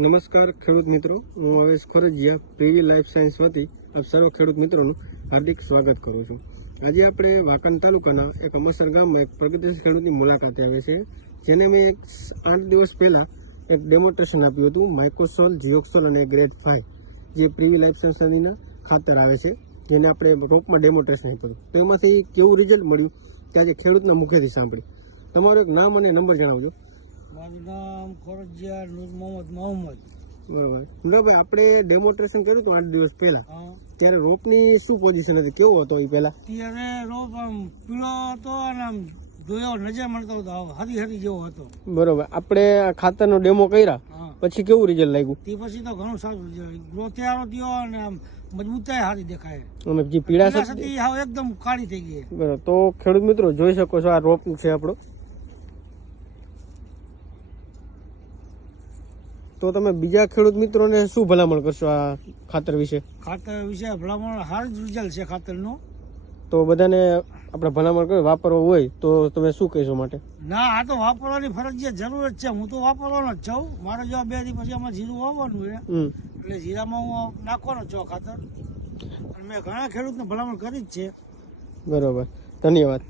નમસ્કાર ખેડૂત મિત્રો, હું હવેશ ખોરજીયા પ્રીવી લાઈફ સાયન્સ વતી આપ સર્વ ખેડૂત મિત્રોનું હાર્દિક સ્વાગત કરું છું। આજે આપણે વાંકાનેર તાલુકાના એક અમસર ગામમાં એક પ્રગતિશીલ ખેડૂતની મુલાકાતે આવે છે, જેને મેં 8 દિવસ પહેલાં એક ડેમોન્સ્ટ્રેશન આપ્યું હતું માઇક્રોસોલ, જીઓક્સોલ અને ગ્રેડ 5 જે પ્રીવી લાઈફ સાયન્સના ખાતર આવે છે, જેને આપણે રોપમાં ડેમોન્સ્ટ્રેશન આપ્યું હતું। તો એમાંથી કેવું રિઝલ્ટ મળ્યું કે આજે ખેડૂતના મુખેથી સાંભળી। તમારું એક નામ અને નંબર જણાવજો। મારું નામ ખોરજીયા નૂર મોહમ્મદ। બરાબર મુન્નાભાઈ, આપણે ડેમોન્સ્ટ્રેશન કર્યું હતું 8 દિવસ પહેલા, હા, ત્યારે રોપની શું પોઝિશન હતી, કેવો હતો એ પહેલા? ત્યારે રોપ આમ પીળો હતો અને આમ જોયો નજર મળતો હતો, હરી હરી જેવો હતો। બરોબર, આપણે આ ખાતરનો ડેમો કર્યા હા, પછી કેવું રિઝલ્ટ લાગ્યું? તે પછી તો ઘણું સારું ગ્રોથ સારો થયો અને આમ મજબૂતાઈ સારી દેખાય। અને જે પીળાશ હતી હાવ એકદમ કાળી થઈ ગઈ। બરોબર, તો ખેડૂત મિત્રો જોઈ શકો છો આ રોપ છે આપણો। તો તમે બીજા ખેડૂત મિત્રોને શું ભલામણ કરશો આ ખાતર વિશે? ખાતર વિશે ભલામણ સારું જ રિઝલ્ટ છે ખાતરનું। તો બધાને આપણે ભલામણ કરી વાપરવું હોય તો તમે શું કહેશો માટે? ના, આ તો વાપરવાની ફરજિયાત જરૂર જ છે। હું તો વાપરવાનો જ છું। મારે જો 2 દી પછી આમાં જીરું વાવવાનું છે, એટલે જીરામાં હું નાખવાનો છું ખાતર, અને મેં ઘણા ખેડૂતને ભલામણ કરી જ છે। બરોબર, ધન્યવાદ।